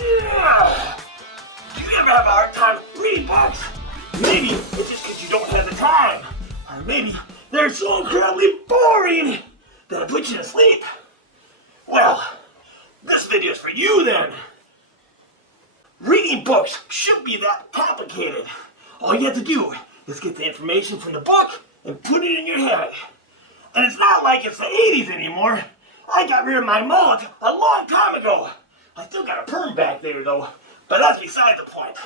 Yeah. Do you ever have a hard time reading books? Maybe it's just because you don't have the time. Or maybe they're so incredibly boring that it puts you to sleep. Well, this video is for you then. Reading books shouldn't be that complicated. All you have to do is get the information from the book and put it in your head. And it's not like it's the 80s anymore. I got rid of my mullet a long time ago. I still got a perm back there though, but that's beside the point.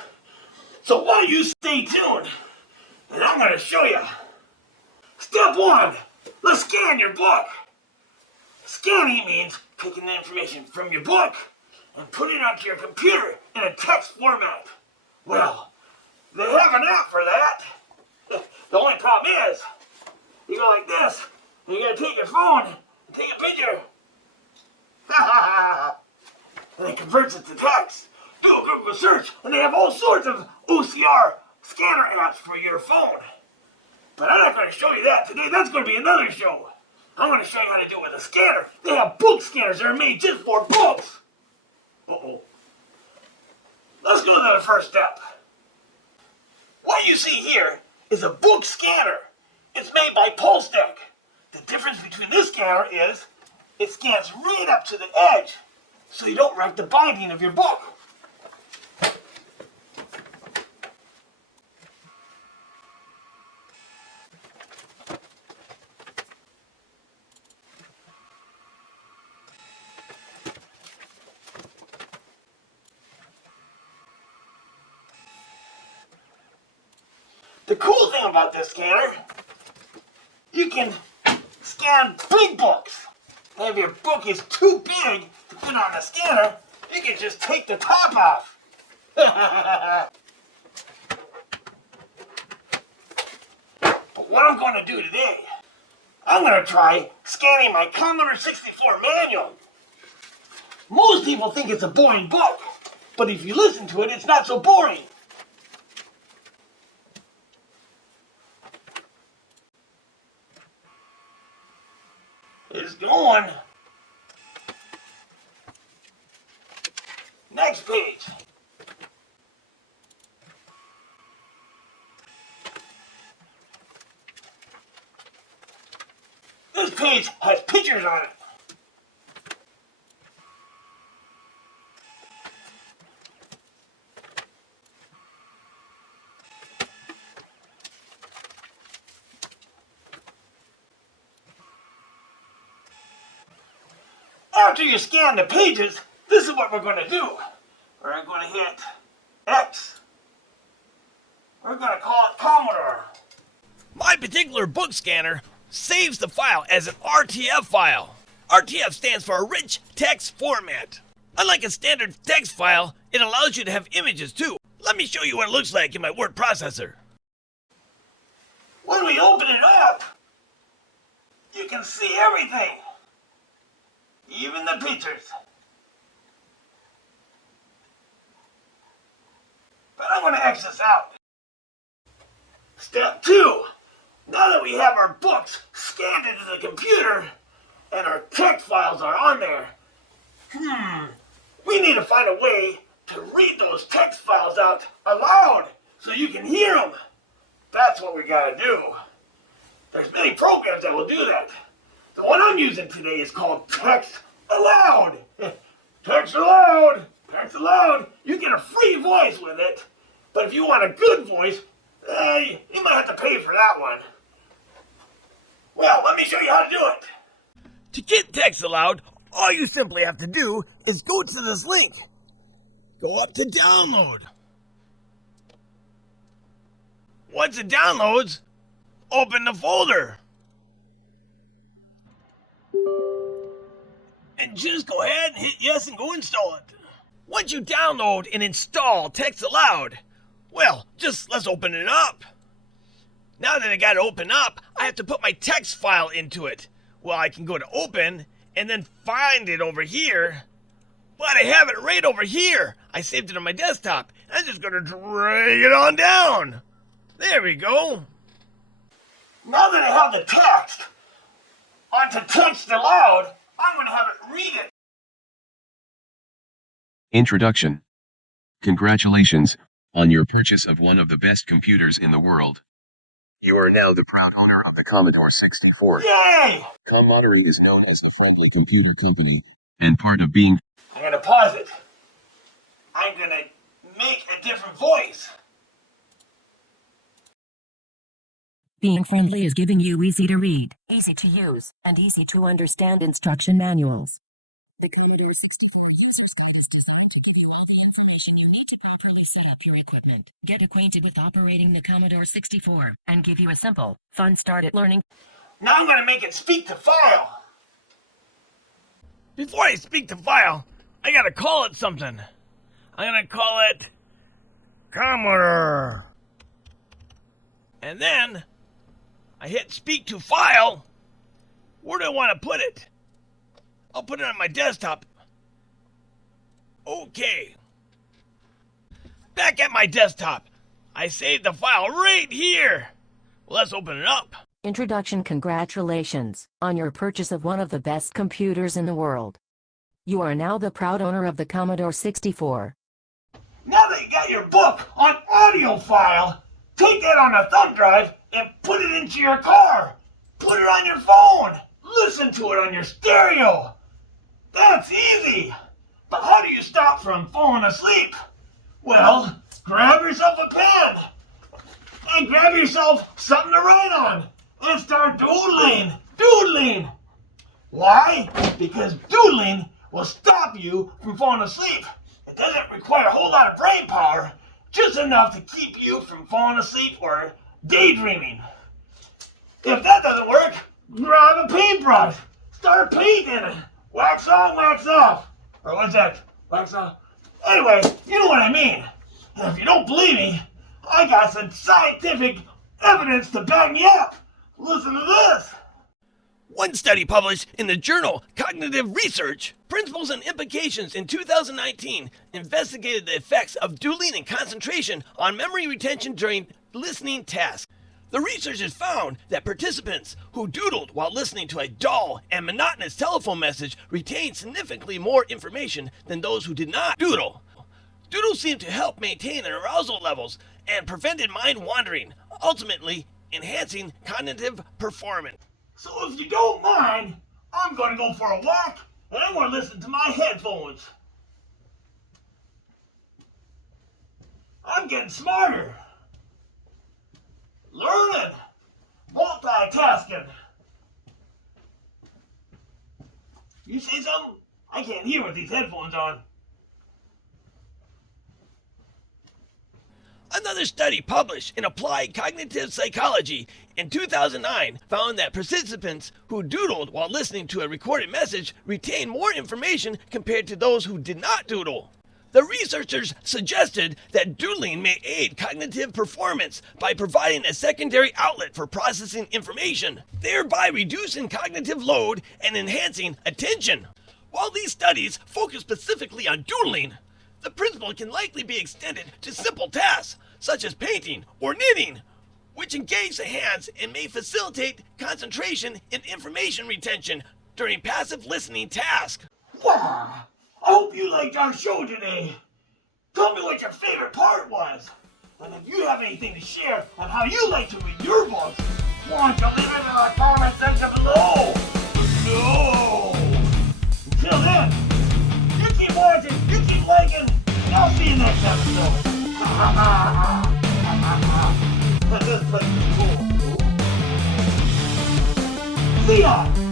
So why don't you stay tuned, and I'm going to show you. Step 1, let's scan your book. Scanning means taking the information from your book and putting it onto your computer in a text format. Well, they have an app for that. The only problem is, you go like this, and you gotta take your phone and take a picture. And it converts it to text. Do a Google search, and they have all sorts of OCR scanner apps for your phone. But I'm not going to show you that today. That's going to be another show. I'm going to show you how to do it with a scanner. They have book scanners that are made just for books. Uh-oh. Let's go to the first step. What you see here is a book scanner. It's made by Pulstek. The difference between this scanner is it scans right up to the edge, so you don't wreck the binding of your book. The cool thing about this scanner, you can scan big books. And if your book is too big to put on the scanner, you can just take the top off. But what I'm going to do today, I'm going to try scanning my Commodore 64 manual. Most people think it's a boring book, but if you listen to it, it's not so boring. It's going. Next page. This page has pictures on it. After you scan the pages, this is what we're going to do. We're going to hit X. We're going to call it Commodore. My particular book scanner saves the file as an RTF file. RTF stands for a rich text format. Unlike a standard text file, it allows you to have images too. Let me show you what it looks like in my word processor. When we open it up, you can see everything. Even the pictures. But I'm going to X this out. Step 2. Now that we have our books scanned into the computer and our text files are on there, we need to find a way to read those text files out aloud so you can hear them. That's what we got to do. There's many programs that will do that. The one I'm using today is called Textaloud. Textaloud! Textaloud! You get a free voice with it, but if you want a good voice, you might have to pay for that one. Well, let me show you how to do it. To get Textaloud, all you simply have to do is go to this link. Go up to download. Once it downloads, open the folder. And just go ahead and hit yes and go install it. Once you download and install Textaloud, well, let's open it up. Now that I got it open up, I have to put my text file into it. Well, I can go to open and then find it over here. But I have it right over here. I saved it on my desktop. I'm just going to drag it on down. There we go. Now that I have the text onto Textaloud, I'm going to have it read it. Introduction. Congratulations on your purchase of one of the best computers in the world. You are now the proud owner of the Commodore 64. Yay! Commodore is known as a friendly computer company, and part of being I'm gonna pause it. I'm gonna make a different voice. Being friendly is giving you easy to read, easy to use, and easy to understand instruction manuals. The Commodore 64 User's Guide is designed to give you all the information you need to properly set up your equipment, get acquainted with operating the Commodore 64, and give you a simple, fun start at learning. Now I'm gonna make it speak to file. Before I speak to file, I gotta call it something. I'm gonna call it Commodore. And then I hit speak to file. Where do I want to put it? I'll put it on my desktop. Okay. Back at my desktop. I saved the file right here. Well, let's open it up. Introduction. Congratulations on your purchase of one of the best computers in the world. You are now the proud owner of the Commodore 64. Now that you got your book on audio file, take that on a thumb drive and put it into your car. Put it on your phone. Listen to it on your stereo. That's easy. But how do you stop from falling asleep? Well, grab yourself a pen and grab yourself something to write on and start doodling. Doodling. Why? Because doodling will stop you from falling asleep. It doesn't require a whole lot of brain power, just enough to keep you from falling asleep or daydreaming. If that doesn't work, grab a paintbrush. Start painting. Wax on, wax off. Or what's that? Wax off? Anyway, you know what I mean. And if you don't believe me, I got some scientific evidence to back me up. Listen to this. One study published in the journal Cognitive Research, Principles and Implications in 2019 investigated the effects of doodling and concentration on memory retention during listening tasks. The researchers found that participants who doodled while listening to a dull and monotonous telephone message retained significantly more information than those who did not doodle. Doodles seemed to help maintain their arousal levels and prevented mind wandering, ultimately enhancing cognitive performance. So if you don't mind, I'm going to go for a walk and I'm going to listen to my headphones. I'm getting smarter. Learning. Multitasking. You say something? I can't hear with these headphones on. Another study published in Applied Cognitive Psychology in 2009 found that participants who doodled while listening to a recorded message retained more information compared to those who did not doodle. The researchers suggested that doodling may aid cognitive performance by providing a secondary outlet for processing information, thereby reducing cognitive load and enhancing attention. While these studies focus specifically on doodling, the principle can likely be extended to simple tasks such as painting or knitting, which engage the hands and may facilitate concentration and information retention during passive listening tasks. Wow! I hope you liked our show today. Tell me what your favorite part was. And if you have anything to share on how you like to read your books, why don't you leave it in the comment section below? No! Until then, you keep watching, you keep liking, and I'll see you next episode. This place is cool. See ya!